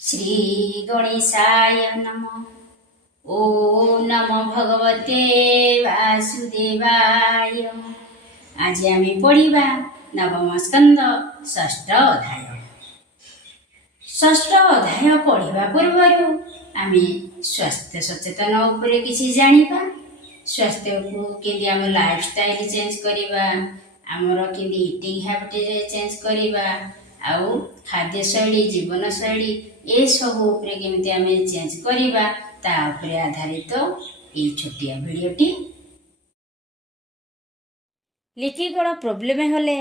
श्री गणेशाय नमः। ओम नमो भगवते वासुदेवाय। आज आमे पढ़िबा नवम स्कंद षष्ठ अध्याय। षष्ठ अध्याय पढ़िबा पूर्वरु आमे स्वास्थ्य सचेतन उपरे किछि जानिबा। स्वास्थ्य को केंदी आम लाइफस्टाइल चेंज करिबा, आमर केंदी इटिंग हैबिट चेंज करिबा, आउ खाद्य शैली जीवन शैली ए सब उपरे केमती आमे चेंज करिबा ता उपरे आधारित ए छोटिया भिडियोटी। लिकी गड़ प्रोब्लेम हेले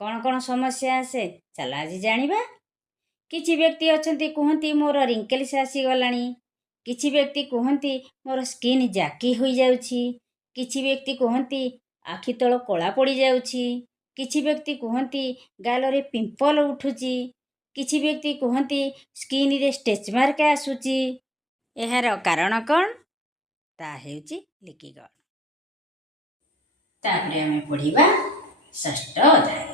कौन कौन समस्या आसे चल आज जानिबा। किछि व्यक्ति अछंती कहंती मोर रिंकल्स आसी गलानी, किछि व्यक्ति कहंती मोर स्किन जाकी होई जाउछि, किछि व्यक्ति कहंती आखि तळ कला पड़ी जाउछि, किछि व्यक्ति कहंती गाल रे पिंपल उठुछि, किछि व्यक्ति कहंती स्किन रे स्टेच मार्क आसुछि। एहार कारण कौन? ता हेउछि लिकी गड़। तापरे आमे पढ़िबा षष्ठ अध्याय।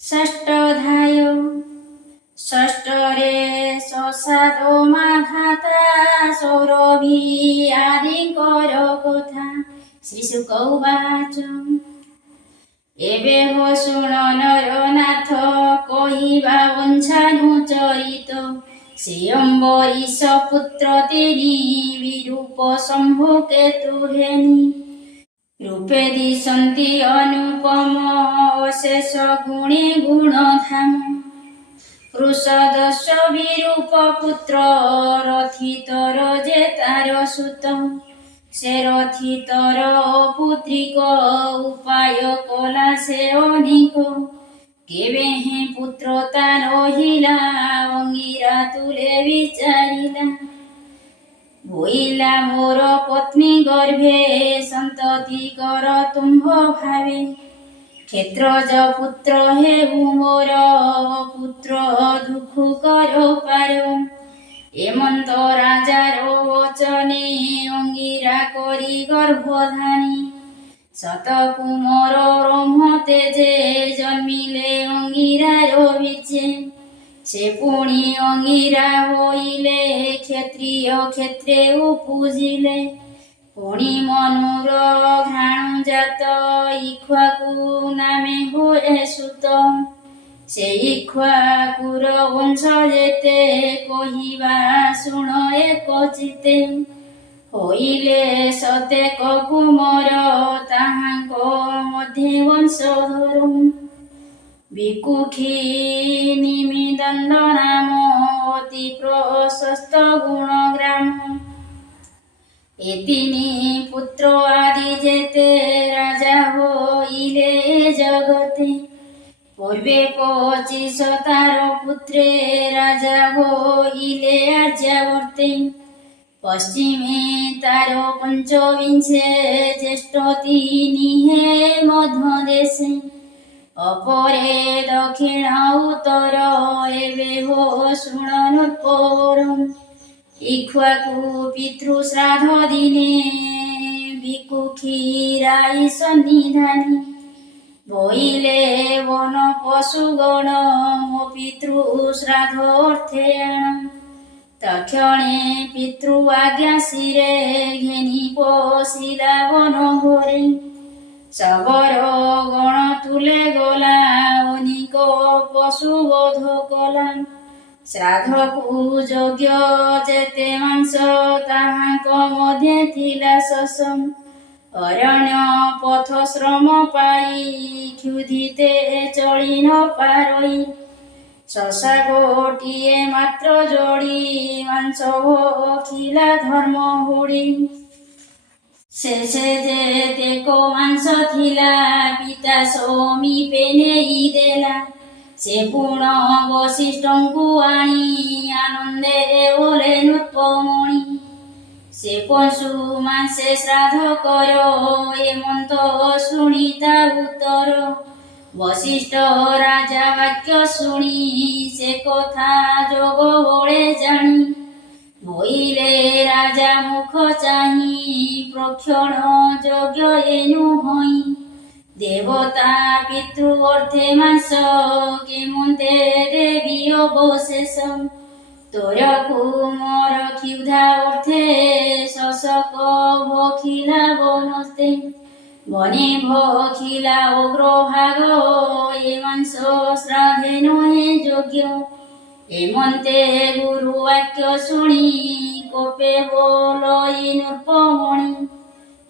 षष्ठ अध्याय षष्ठ रे ससादो माघाता सौरभी आदि कर कथा। श्री शुक उवाच एबे हो शुण नरनाथ कहिबा वंशानु चरित। से अम्बरीश पुत्र तेनी विरूप शंभु केतु हेनी। रूपे दिशन्ति अनुपम अशेष गुणे गुणधाम। वृषदश विरूप पुत्र रथितर जे तार सुत। से रथितर पुत्रिक उपाय कला से अनेक। केवे हे पुत्र तार हिला अंगिरा तुले विचारिला। बोइला मोर पत्नी गर्भे संतति कर तुम्भ भावे। क्षेत्रज पुत्र हेबु मोर पुत्र दुख कर पारो। एमंत राजार वचने अंगिरा करी गर्भधानी। शतकुमार रमते जे जन्मिले अंगिरार बीचे। से पुणी अंगिरा होइले क्षत्रिय क्षेत्रे उपुजिले। पुणी मनुर घ्राणु जात इक्ष्वाकु नामे होए सुत। से इक्ष्वाकुर वंश जेते कहिबा शुण एक चिते। होइले सतेक कुमार ताहांक मध्ये वंशधर। विकुठी निमिदंड नाम अति प्रशस्त गुणग्राम। एतिनी पुत्र आदि जेते राजा होइले जगते। पूर्वे 25 तार पुत्रे राजा होइले आर्यावर्ते। पश्चिमे तार 25 ज्येष्ठ 3 हे मध्य देशे। अपरे दक्षिण उत्तर एवे हो शुणनुत्तर। इक्ष्वाकु पितृ श्राद्ध दिने विकुखी राई सन्निधानी। बोइले वन पशुगण मो पितृ श्राद्ध अर्थेण। तक्षणे पितृ आज्ञा शिरे घेनी पशिला वन घरे। शबर गण तुले गला अनिक पशु बोध कला। श्राद्धकु योग्य जेते मांस ताहांक मध्ये थिला शसम। अरण्य पथ श्रम पाई क्षुधिते चली न पारई। शशा गोटिए मात्र जोड़ी मांस खिला धर्म हुड़ी। शेषे जेते को मांस थिला पिता समीपे नेई देला। से पुण वशिष्ठंकु आनी आनंदे ओले नुत्पमणि। से पशु मांसे श्राद्ध करो एमंत शुणिता उत्तर। वशिष्ठ राजा वाक्य शुणी से कथा जोग बळे जानी। बोइले राजा मुख चाही प्रक्षण यज्ञ एनु होई। देवता पितृ अर्थे मांस केमुंते देवी অবশেষ তোরকু মোর ক্ষুধা অর্থে শশক ভখিলা বনস্তে বনে ভখিলা অগ্রভাগ এ মাংস শ্রাদ্ধে নহে যোগ্য এমন্তে গুরু বাক্য শুনি কোপে বলই নৃপমণি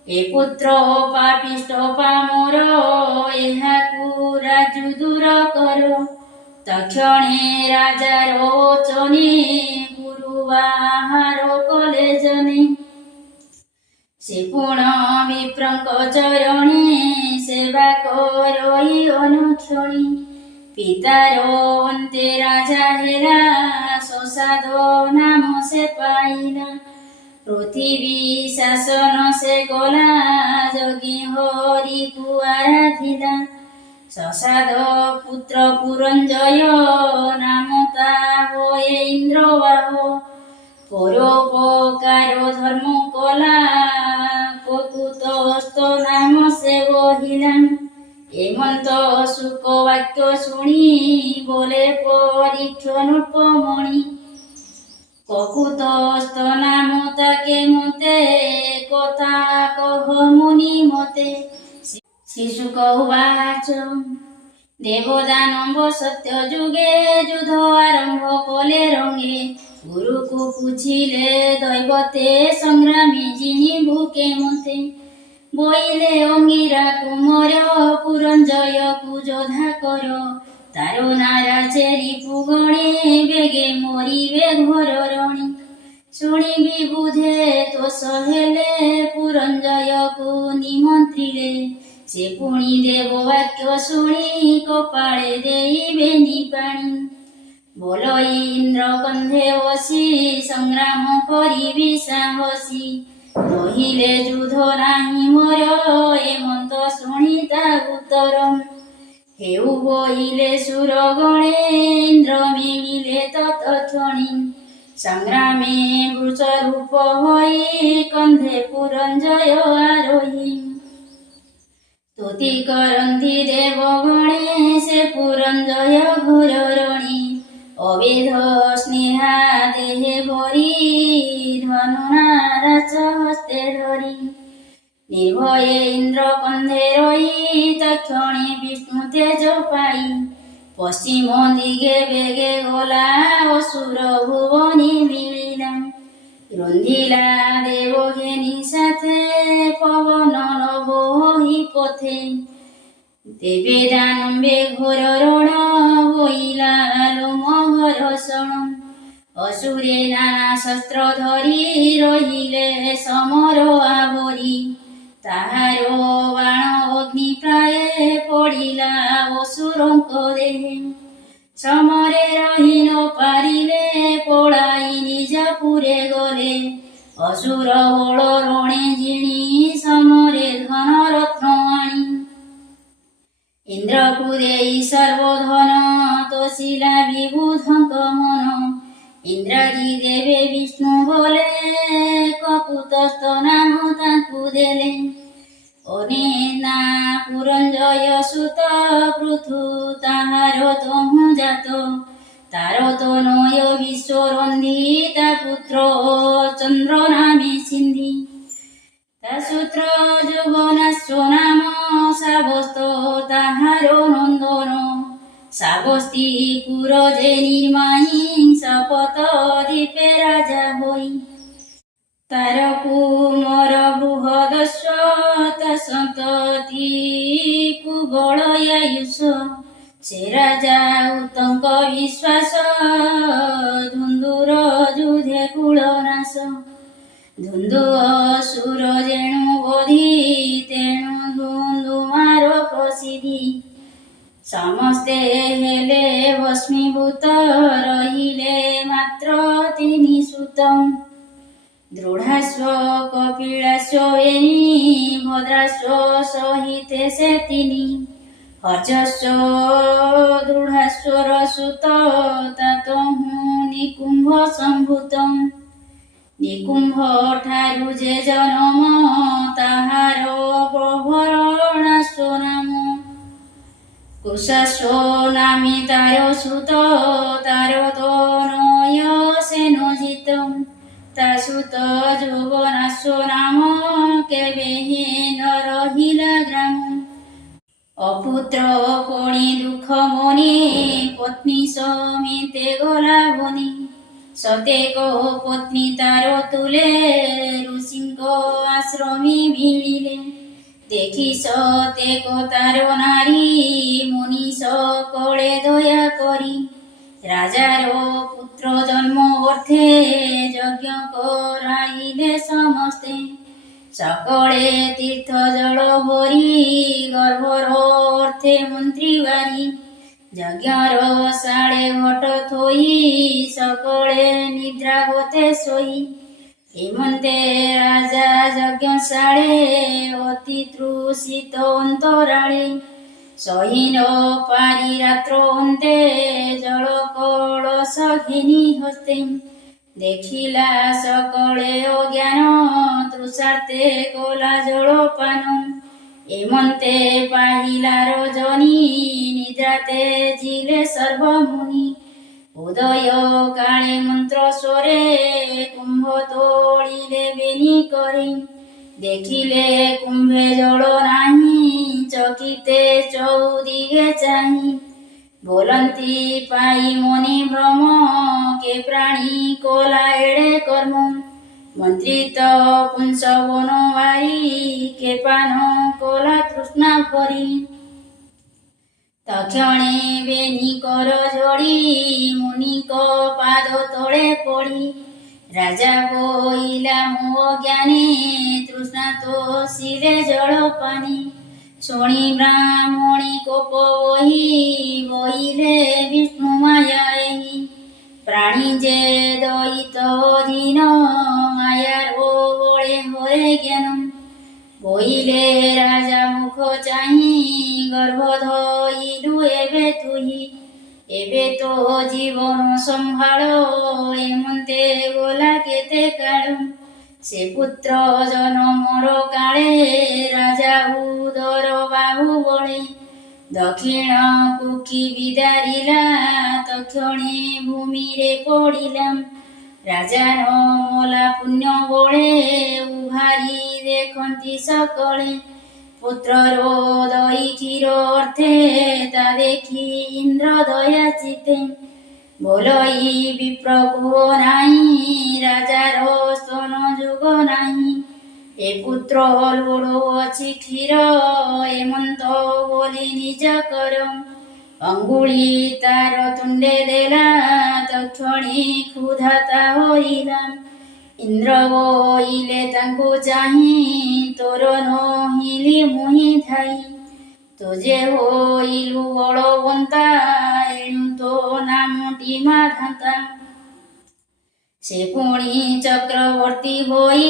ଏ ପୁତ୍ର ପାପିଷ୍ଟ ପାମର ଏହାକୁ ରାଜୁ ଦୂର କର ତକ୍ଷଣେ ରାଜାର ବଚନେ ଗୁରୁ ବାହାର କଲେ ଜନେ ସେ ପୁଣ ବିପ୍ରଙ୍କ ଚରଣେ ସେବା କରଇ ଅନୁକ୍ଷଣୀ ପିତାର ଅନ୍ତେ ରାଜା ହେଲା ଶଶାଦ ନାମ ସେ ପାଇଲା পৃথিবী শাসন সে কলা যোগী হরি আরাধিলা শশাদ পুত্র পুরঞ্জয় নাম তা হয়ে ইন্দ্রবাহ পরোপকার ধর্ম কলা ককুতস্থ নাম সে বহিলা এমন্ত সুখ বাক্য শুনি বলে পরীক্ষ নৃপমণি ককুতস্থ নাম তাকে মতে কথা কহ মুনি মতে শিশু কৌবাচ দেবদানব সত্য যুগে যুদ্ধ আরম্ভ কলে রঙে গুরুকু পুছিলে দৈবতে সংগ্রামী যিনি বুকে মতে বইলে অঙ্গিরা কুমর পুরঞ্জয়কু যোধা কর তার নারা চেরি পুগণে বেগে মরিবে ঘর রণী শুনিবি বুধে তোষ হেলে পুরঞ্জয়কু নিমন্ত্রিলে সে পুଣି দেব বাক্য শুনি কপাଳେ দেইবেনি পাଣି বল ইন্দ্র কন্ধে বসি সংগ্রাম করিবি সাহসী রহিলে যুদ্ধ নাহি মোর এমন্ত শুনি তা উত্তর হেউ বইলে সুর গণে ইন্দ্র মিলিলে তৎক্ষণী সংগ্রামে বৃষ রূপ হই কন্ধে পুরঞ্জয় আরোহী স্তুতি করন্তি দেবগণে সে পুরঞ্জয় ঘোর রণী অবেধ স্নেহা দেহে ভরি ধনুনারাচ হস্তে ধরি নির্ভয়ে ইন্দ্র কন্ধে রই তক্ষণে বিষ্ণু তেজ পাই পশ্চিম দিকে বেগে গলা অসুর ভুবনী মিলিলা রন্ধিলা দেবঘেনি সাথে পবন নবহি পথে দেবে দানবে ঘোর রণ বইলা লোমহর শণ অসুরে নানা শস্ত্র ধরি রহিলে সমর আবরি তাহার বাণ অগ্নি প্রায়ে পড়িলা অসুরঙ্ক দেহে সমরে রহি ন পারিলে পড়াই নিজাপুরে গলে অসুর বল রণে জিণি সমরে ধন রত্ন আনি ইন্দ্রকু দেই সর্বধন তোষিলা বিবুধঙ্ক মন ইন্দ্রাদি দেবে বিষ্ণু বলে ককুতস্থ নাম তাଙ୍କୁ দেলে অনেনা পুরঞ্জয় সুত পৃথু তাহার তহু জাত তার তনয় বিশ্বরন্ধি তা পুত্র চন্দ্র নামে সিন্ধি তা সূত্র যুবনাশ্য নাম সাবস্ত তাহার নন্দন সাবস্তি পুর যে নির্মায়ী শপথ দ্বীপে রাজা হই তার কুমর বৃহদস্য তা সন্ততি কুবলয়ায়ুষ সে রাজা উত্তঙ্ক বিশ্বাস ধুন্দুর যুধে কুলনাশ ধুন্দু অসুর যেণু বোধি তেণু ধুন্দুমার প্রসিদ্ধি ସମସ୍ତେ ହେଲେ ଭସ୍ମୀଭୂତ ରହିଲେ ମାତ୍ର ତିନି ସୁତ ଦୃଢ଼ାସ୍ୱ କପିଳାସ୍ୱ ଏନି ଭଦ୍ରାସ୍ୱ ସହିତେ ସେ ତିନି ହର୍ଯସ୍ୱ ଦୃଢ଼ାସ୍ୱର ସୁତ ତାତହୁ ନିକୁମ୍ଭ ସମ୍ଭୂତ ନିକୁମ୍ଭ ଠାରୁ ଯେ ଜନମ ତାହାର ପ୍ରଭରଣାସ୍ୱ ନାମ কুশাস্ব নামে তার সুত তার ସୁତ ଯୌବନାଶ୍ଵ ନାମ କେବେ ନ ରହିଲା ଗ୍ରାମ। ଅପୁତ୍ର ପଣି ଦୁଃଖ ମନେ ପତ୍ନୀ ସମିତେ ଗଲା ବନି। ସତେକ ପତ୍ନୀ ତାର ତୁଲେ ଋଷିଙ୍କ ଆଶ୍ରମୀ ଭିଡ଼ିଲେ। ଦେଖି ସତେକ ତାର ନାରୀ ମୁନି ସକଳେ ଦୟା କରି। ରାଜାର ପୁତ୍ର ଜନ୍ମ ଅର୍ଥେ ଯଜ୍ଞ କରାଇଲେ ସମସ୍ତେ। ସକଳେ ତୀର୍ଥ ଜଳ ଭରି ଗର୍ଭର ଅର୍ଥେ ମନ୍ତ୍ରୀ ବାରି। ଯଜ୍ଞର ଶାଳେ ଘଟ ଥୋଇ ସକଳେ ନିଦ୍ରା ଗତେ ଶୋଇ। ହେମନ୍ତେ ରାଜା ଯଜ୍ଞଶାଳେ ଅତି ତୃଷିତ ଅନ୍ତରାଳେ। ସହି ନ ପାରି ରାତ୍ର ଅନ୍ତେ ଜଳ କଳସ ଘେନି ହସ୍ତେ। ଦେଖିଲା ସକଳେ ଅଜ୍ଞାନ ତୃଷାର୍ତ୍ତେ କଲା ଜଳପାନ। ଏମନ୍ତେ ପାହିଲା ରଜନୀ ନିଦ୍ରାତେ ଜିଲେ ସର୍ବମୁନି। ଉଦୟ କାଳେ ମନ୍ତ୍ର ସ୍ୱରେ କୁମ୍ଭ ତୋଳିଲେ ବେନି କରି। ଦେଖିଲେ କୁମ୍ଭେ ଜଳ ନାହିଁ ଚକିତେ ଚଉଦିଗେ ଚାହିଁ। ବୋଲନ୍ତି ପାଇ ମନି ଭ୍ରମ କେ ପ୍ରାଣୀ କଲା ଏଡ଼େ କର୍ମ। ମନ୍ତ୍ରୀ ତ ପୁଂସ ବନ ମାରି କେ ପାନ କଲା ତୃଷ୍ଣା ଭରି। ତକ୍ଷଣେ ବେନି କର ଯୋଡ଼ି ମୁନିଙ୍କ ପାଦ ତଳେ ପଡ଼ି। ରାଜା ବୋଇଲା ମୋ ଜ୍ଞାନେ ତୃଷ୍ଣା ତୋଷିଲେ ଜଳ ପାନି। ଶୁଣି ବ୍ରାହ୍ମଣୀ କୋପ ବହି ବହିଲେ ବିଷ୍ଣୁ ମାୟା ଏହି। ପ୍ରାଣୀ ଯେ ଦଇତ ଅଧୀନ ମାୟାର ବଳେ ହରେ ଜ୍ଞାନ। ବୋଇଲେ ରାଜା ମୁଖ ଚାହିଁ ଗର୍ଭ ଧଇଲୁ ଏବେ ତୁହି। ଏବେ ତୋ ଜୀବନ ସମ୍ଭାଳ ଏମନ୍ତେ ଗଲା କେତେ କାଳ। ସେ ପୁତ୍ର ଜନମର କାଳେ ରାଜା ଉଦର ବାହୁ ବଳେ। ଦକ୍ଷିଣ କୁକ୍ଷି ବିଦାରିଲା ତକ୍ଷଣେ ଭୂମିରେ ପଡ଼ିଲା। ରାଜା ନ ମଲା ପୁଣ୍ୟ ବଳେ ଉଭାରି ଦେଖନ୍ତି ସକଳେ। ପୁତ୍ରର ଦହି କ୍ଷୀର ଅର୍ଥେ ତା ଦେଖି ଇନ୍ଦ୍ର ଦୟା ଚିତେ। ବୋଲଇ ବିପ୍ର କୁହ ନାହିଁ ରାଜାର ସ୍ତନ ଯୁଗ ନାହିଁ। ଏ ପୁତ୍ର ଲୋଡ଼ ଅଛି କ୍ଷୀର ଏମନ୍ତ ବୋଲି ନିଜ କର। ଅଙ୍ଗୁଳି ତାର ତୁଣ୍ଡେ ଦେଲା ତକ୍ଷଣେ କ୍ଷୁଧାତା ହୋଇଲା। ଇନ୍ଦ୍ର ବୋଇଲେ ତାଙ୍କୁ ଚାହିଁ ତୋର ନୋହିଲି ମୁହିଁ ଧାଇ। ତୁ ଯେ ହୋଇଲୁ ବଳବନ୍ତା ଏଣୁ ତୋ ନାମଟି ମାଧାତା। ସେ ପୁଣି ଚକ୍ରବର୍ତ୍ତୀ ହୋଇ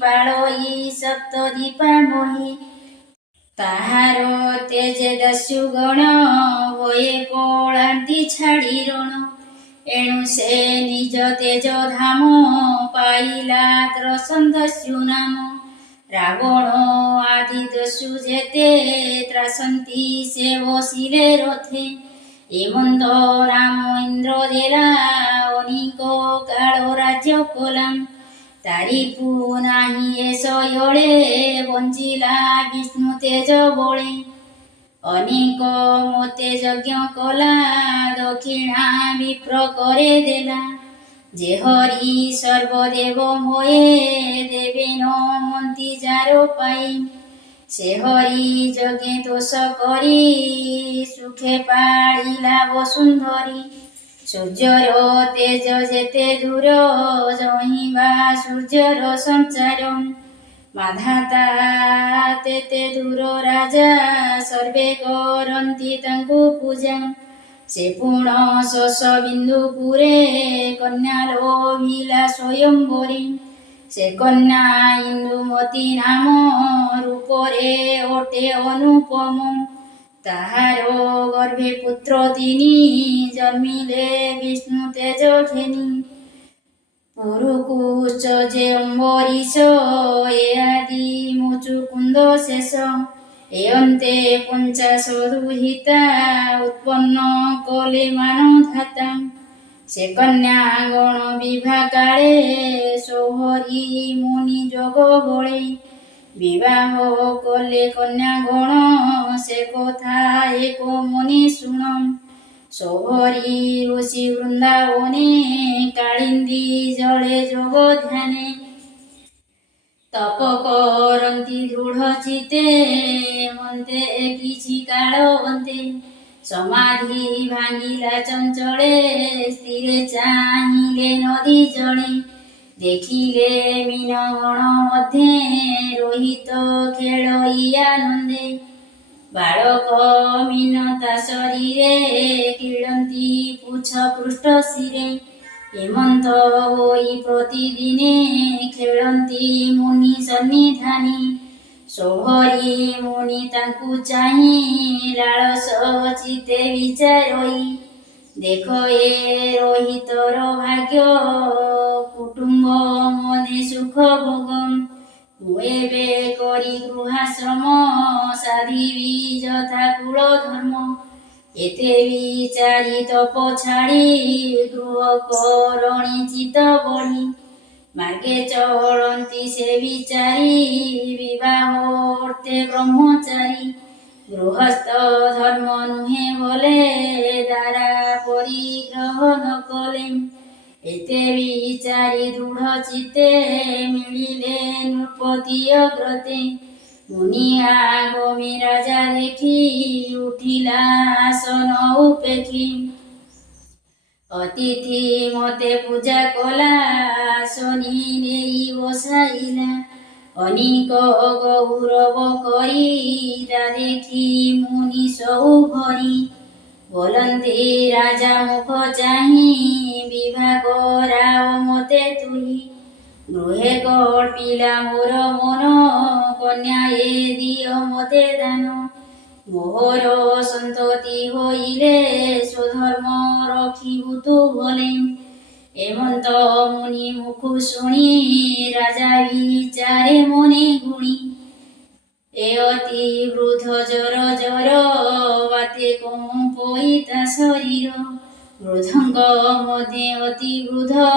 ପାଳଇ ସପ୍ତଦୀପା ମୋହି। ତାହାର ତେଜେ ଦସ୍ୟୁଗଣ ଭୟେ ପଳାନ୍ତି ଛାଡ଼ି ରଣ। ଏଣୁ ସେ ନିଜ ତେଜ ଧାମ ପାଇଲା ତ୍ରସନ୍ଦସ୍ୟୁ ନାମ। ରାବଣ ଆଦି ଦସ୍ୟୁ ଯେତେ ତ୍ରାସନ୍ତି ସେ ବସିଲେ ରଥେ। ଏମନ୍ତ ରାମ ଇନ୍ଦ୍ର ଦେଲା ଅନେକ କାଳ ରାଜ୍ୟ କଲା। ତାରିକୁ ନାହିଁ ଏ ଶୟଳେ ବଞ୍ଚିଲା ବିଷ୍ଣୁ ତେଜ ବଳେ। ଅନେକ ମୋତେ ଯଜ୍ଞ କଲା ଦକ୍ଷିଣା ବିପ୍ର করে ଦେଲା। ଯେ ହରି ସର୍ବଦେବ ମୋଏ ଦେବେ ନ ମନ୍ତି ଯାର ପାଇ। ସେ ହରି ଯଜ୍ଞେ ଦୋଷ କରି ସୁଖେ ପାଳିଲା ବସୁନ୍ଧରି। ସୂର୍ଯ୍ୟର ତେଜ ଯେତେ ଦୂର ଜହିଁବା ସୂର୍ଯ୍ୟର ସଞ୍ଚାର। ମାଧାତା ତେତେ ଦୂର ରାଜା ସର୍ବେ କରନ୍ତି ତାଙ୍କୁ ପୂଜା। ସେ ପୁଣ ଶଶ ବିନ୍ଦୁପୁରେ କନ୍ୟା ଲୋଭିଲା ସ୍ୱୟଂବରୀ। ସେ କନ୍ୟା ଇନ୍ଦୁମତୀ ନାମ ରୂପରେ ଅଟେ ଅନୁପମ। ତାହାର ଗର୍ଭେ ପୁତ୍ର ତିନି ଜନ୍ମିଲେ ବିଷ୍ଣୁ ତେଜ ଘେନି। ପୁରୁକୁଚ ଯେ ଅମ୍ବରୀଶ ଏ ଆଦି ମୁଚୁକୁନ୍ଦ ଶେଷ। ଏ ଅନ୍ତେ ପଞ୍ଚାଶ ଦୁହିତା ଉତ୍ପନ୍ନ କଲେ ମାନଧାତା। ସେ କନ୍ୟା ଗଣ ବିଭା କାଳେ ସୋହରି ମୁନି ଯୋଗ ବଳେ ବିବାହ କଲେ କନ୍ୟା ଗଣ ସେ କଥା ଏକ ମନେ ଶୁଣ ସୋହରି ଋଷି ବୃନ୍ଦାବନେ କାଳିନ୍ଦୀ ଜଳେ ଯୋଗ ଧ୍ୟାନେ ତପ କରନ୍ତି ଦୃଢ଼ ଚିତେ ମନ୍ତେ କିଛି କାଳ ଅନ୍ତେ ସମାଧି ଭାଙ୍ଗିଲା ଚଞ୍ଚଳେ ସ୍ଥିରେ ଚାହିଁଲେ ନଦୀ ଜଳେ ଦେଖିଲେ ମୀନଗଣ ମଧ୍ୟେ ରୋହିତ ଖେଳଇ ଆନନ୍ଦେ ବାଳକ ମୀନ ତା ଶରୀରେ କ୍ରୀଡ଼ନ୍ତି ପୁଛ ପୃଷ୍ଠ ଶିରେ ହେମନ୍ତ ହୋଇ ପ୍ରତିଦିନେ ଖେଳନ୍ତି ମୁନି ସନ୍ନିଧାନୀ ସୋହରି ମୁନି ତାଙ୍କୁ ଚାହିଁ ଲାଳସ ଚିତେ ବିଚାରଇ ଦେଖ ଏ ରୋହିତର ଭାଗ୍ୟ କୁଟୁମ୍ବ ମଧେ ସୁଖ ଭୋଗ ମୁଁ ଏବେ କରି ଗୃହାଶ୍ରମ ସାଧିବି ଯଥା କୁଳ ଧର୍ମ ଏତେ ବିଚାରି ତପ ଛାଡ଼ି ଗୃହ କରଣି ଚିତ ବଢ଼ି ମାର୍ଗେ ଚଳନ୍ତି ସେ ବିଚାରି ବିବାହ ଅର୍ଥେ ବ୍ରହ୍ମଚାରୀ ଗୃହସ୍ଥ ଧର୍ମ ନୁହେଁ ବୋଲେ ଦାରା ପରିଗ୍ରହ ନ କଲେ ଏତେ ବିଚାରି ଦୃଢ଼ ଚିତେ ମିଳିଲେ ନୃପତି ଅଗ୍ରତେ ମୁନି ଆଗମୀ ରାଜା ଦେଖି ଉଠିଲା ଆସନ ଉପେକ୍ଷି ଅତିଥି ମତେ ପୂଜା କଲା ଆସନି ନେଇ ବସାଇଲା ଅନେକ ଗୌରବ କରି ତା ଦେଖି ମୁନି ସବୁ ଭରି ବୋଲନ୍ତି ରାଜା ମୁଖ ଚାହିଁ ବିଭାଗ ରାଅ ମତେ ତୁହି ଗୃହେ କଳ୍ପିଲା ମୋର ମନ କନ୍ୟା ଏ ଦିଅ ମତେ ଦାନ ମୋହର ସନ୍ତତି ହୋଇଲେ ସ୍ୱଧର୍ମ ରଖିବୁ ତୁ ଭଲେ ହେମନ୍ତ ମୁନି ମୁଖୁ ଶୁଣି ରାଜା ବିଚାରେ ମନେ ଗୁଣି ଏ ଅତି ବୃଦ୍ଧ ଜର ଜର ବାତେ କମ୍ପଇ ତା ଶରୀର ବୃଦ୍ଧଙ୍କ ମଧ୍ୟେ ଅତି ବୃଦ୍ଧ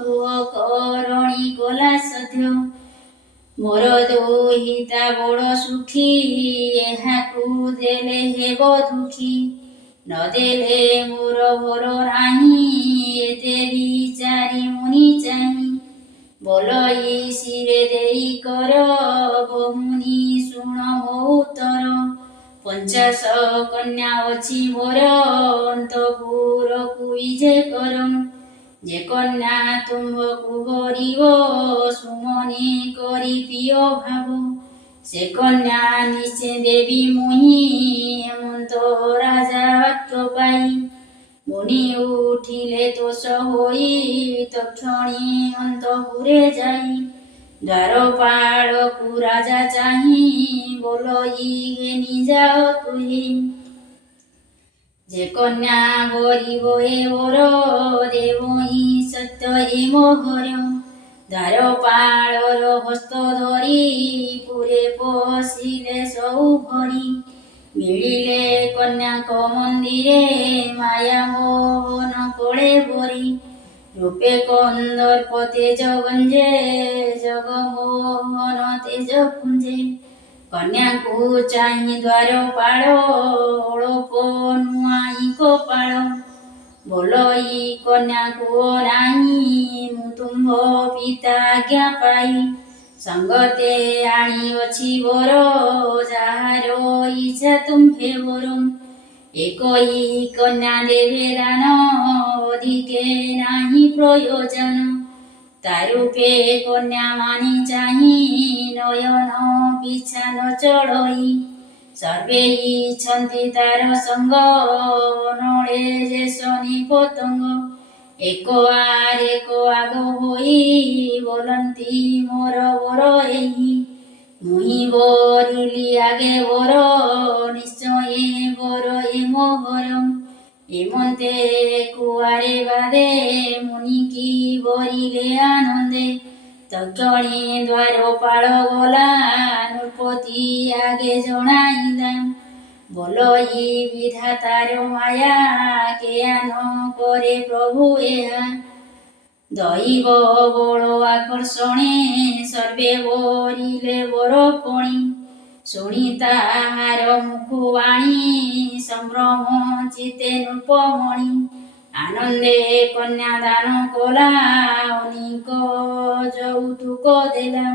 ଗୃହ କରଣି କଲା ସଧ୍ୟ ମୋର ଦୁହିତା ବଡ଼ ସୁଖୀ ଏହାକୁ ଦେଲେ ହେବ ଦୁଃଖୀ ନ ଦେଲେ ମୋର ଭର ନାହିଁ ଏତେ ବିଚାରି ମୁନି ଚାହିଁ ବୋଲଇ ଶିରେ ଦେଇ କର ବହୁନି ଶୁଣ ମୋ ଉତ୍ତର 50 କନ୍ୟା ଅଛି ମୋର ଅନ୍ତପୁରକୁ ବିଜେ କର ଯେ କନ୍ୟା ତୁମ୍ଭକୁ ଭରିବ ସୁମନେ କରି ପ୍ରିୟ ଭାବ ସେ କନ୍ୟା ନିଶ୍ଚେ ଦେବି ମୁହିଁ ହେମନ୍ତ ରାଜା ବାକ୍ୟ ପାଇ ମୁନି ଉଠିଲେ ତୋଷ ହୋଇ ତକ୍ଷଣୀ ଅନ୍ତପୁରେ ଯାଇ ଦ୍ୱାରପାଳକୁ ରାଜା ଚାହିଁ ବୋଲଇ ଘେନି ଯାଅ ତୁହି ଯେ କନ୍ୟା ବରିବ ଏ ବର ଦେବଇ ସତ୍ୟ ଏ ମୋହର ଦ୍ୱାରପାଳର ହସ୍ତ ଧରି ପୁରେ ପଶିଲେ ସବୁ ଭରି ମିଳିଲେ କନ୍ୟାଙ୍କ ମନ୍ଦିରେ ମାୟା ମୋହନ କୋଳେ ଭରି ରୂପେ କନ୍ଦର୍ପ ତେଜ ଗଞ୍ଜେ ଜଗମୋହନ ତେଜ ପୁଞ୍ଜେ କନ୍ୟାକୁ ଚାହିଁ ଦ୍ୱାରପାଳ ଅଳପ ନୁଆଇଁ କପାଳ ବୋଲଇ କନ୍ୟାକୁ ନାହିଁ ମୁଁ ତୁମ୍ଭ ପିତା ଆଜ୍ଞା ପାଇ ସଙ୍ଗତେ ଆଣିଅଛି ବର ଯାହାର ଇଚ୍ଛା ତୁମ୍ଭେ ବର একই কন্যা দেবে দান অধিকে নাহি প্রয়োজন তারূপে কন্যা মানি চাহি নয়ন বিছান চড়ই সর্বে ইচ্ছন্তি তার সঙ্গ নড়ে যে শনি পতঙ্গ এক আর এক আগ হই বলন্তি মোর বর এই মুহি বরিলি আগে বর নিশ্চয়ে বর এ মোহর এমন্তে কুয়ারে বাদে মুনি কি বরিলে আনন্দে তক্ষণে দ্বারপাল গলা নৃপতি আগে জনাইলা বলই বিধাতার মায়া কেয়ান করে প্রভু এহা ଦୈବ ବଳ ଆକର୍ଷଣେ ସର୍ବେ ବରିଲେ ବରପଣି ଶୁଣି ତାହାର ମୁଖବାଣୀ ସମ୍ଭ୍ରମ ଚିତେ ନୃପମଣି ଆନନ୍ଦେ କନ୍ୟାଦାନ କଲା ଅନେକ ଯୌତୁକ ଦେଲା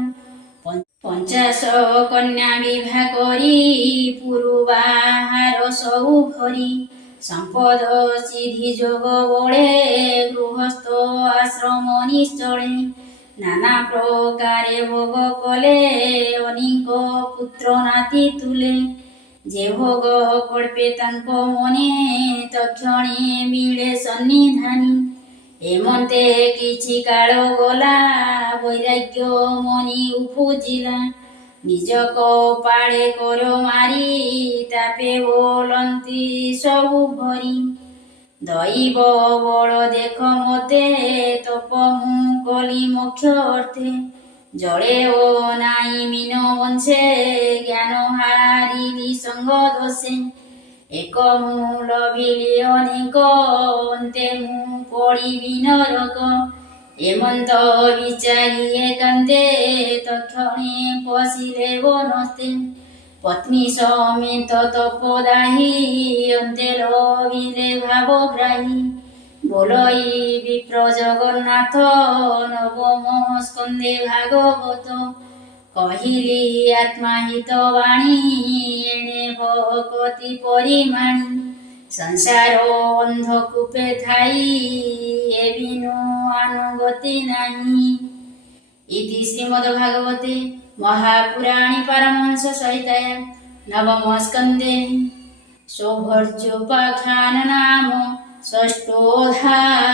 ପଞ୍ଚାଶ କନ୍ୟା ବିବାହ କରି ପୁରୁ ବାହାର ସବୁ ଭରି ସମ୍ପଦ ସିଦ୍ଧି ଯୋଗ ବଳେ ଗୃହସ୍ଥ ଆଶ୍ରମ ନିଶ୍ଚଳେ ନାନା ପ୍ରକାରେ ଭୋଗ କଲେ ଅନେକ ପୁତ୍ର ନାତି ତୁଲେ ଯେ ଭୋଗ କଳ୍ପେ ତାଙ୍କ ମନେ ତକ୍ଷଣେ ମିଳେ ସନ୍ନିଧାନୀ ଏମନ୍ତେ କିଛି କାଳ ଗଲା ବୈରାଗ୍ୟ ମନି ଉପୁଜିଲା ନିଜ କପାଳେ କର ମାରି ତାପେ ବୋଲନ୍ତି ସବୁ ଭରି ଦୈବ ବଳ ଦେଖ ମତେ ତପ ମୁଁ କଲି ମୋକ୍ଷ ଅର୍ଥେ ଜଳେ ଓ ନାଇଁ ମିନ ବଂଶେ ଜ୍ଞାନ ହାରିଲି ସଙ୍ଗ ଦୋଷେ ଏକ ମୁଁ ଲଭିଲି ଅନେକ ଅନ୍ତେ ମୁଁ ପଡ଼ିବି ନରକ ଏମନ୍ତ ବିଚାରି ଏକାନ୍ତେ ତକ୍ଷଣେ ପଶିଲେ ବନସ୍ତେ ପତ୍ନୀ ସಮೇତ ତପଦାହି ଅନ୍ତେ ଲଭିଲେ ଭାବଗ୍ରାହୀ ବୋଲଇ ବିପ୍ର ଜଗନ୍ନାଥ ନବମ ସ୍କନ୍ଦେ ଭାଗବତ କହିଲି ଆତ୍ମାହିତ ବାଣୀ ଏଣେ ଭକତି ପରିମାଣୀ ସଂସାର ଅନ୍ଧକୂପେ ଥାଇ ଏ ବିନୁ ଆନୁଗତି ନାହିଁ। ଇତି ଶ୍ରୀମଦ୍ଭାଗବତେ ମହାପୁରାଣେ ପାରମହଂସ ସଂହିତାୟାं ନବମ ସ୍କନ୍ଧେ ସୌଭର୍ଯ୍योपाख्यान नाम षष्ठोऽध्यायः।